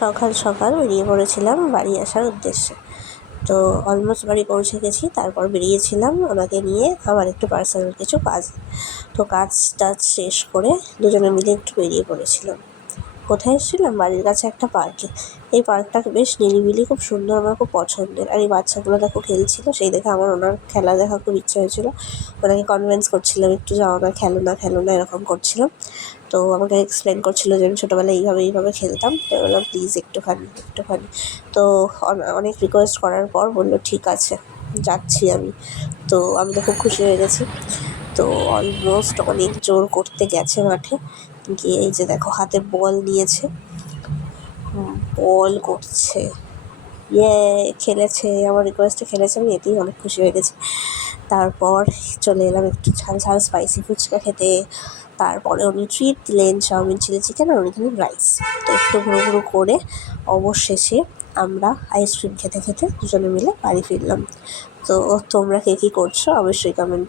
সকাল সকাল বেরিয়ে পড়েছিলাম বাড়ি আসার উদ্দেশ্যে। তো অলমোস্ট বাড়ি পৌঁছে গেছি, তারপর বেরিয়েছিলাম ওনাকে নিয়ে আমার একটু পার্সোনাল কিছু কাজ। তো কাজ টাজ শেষ করে দুজনে মিলে একটু বেরিয়ে পড়েছিলাম। কোথায় এসেছিলাম? বাড়ির কাছে একটা পার্কে। এই পার্কটা বেশ নিরিবিলি, খুব সুন্দর, আমার খুব পছন্দের। আর এই বাচ্চাগুলো দেখো খেলছিল, সেই দেখে আমার ওনার খেলা দেখা খুব ইচ্ছে হয়েছিলো। ওনাকে কনভিন্স করছিলাম একটু, যাও না, খেলো না খেলো না, এরকম করছিলাম। তো আমাকে এক্সপ্লেন করছিলো যে আমি ছোটোবেলায় এইভাবে খেলতাম। তো বললাম প্লিজ একটুখানি। তো অনেক রিকোয়েস্ট করার পর বললো ঠিক আছে, যাচ্ছি আমি। তো আমি তো খুব খুশি হয়ে গেছি। তো অলমোস্ট অনেক জোর করতে গেছে মাঠে গিয়ে, এই যে দেখো হাতে বল নিয়েছে, বল করছে, খেলেছে, আমার রিকোয়েস্টে খেলেছে, আমি এতেই অনেক খুশি হয়ে গেছি। তারপর চলে এলাম একটু ঝাল ঝাল স্পাইসি ফুচকা খেতে। তারপরে উনি ট্রিট দিলেন, চাউমিন, চিলি চিকেন আর ওইখানে রাইস। তো একটু ঘুরো করে অবশেষে আমরা আইসক্রিম খেতে খেতে দুজনে মিলে বাড়ি ফিরলাম। তো তোমরা কে কী করছো অবশ্যই কমেন্ট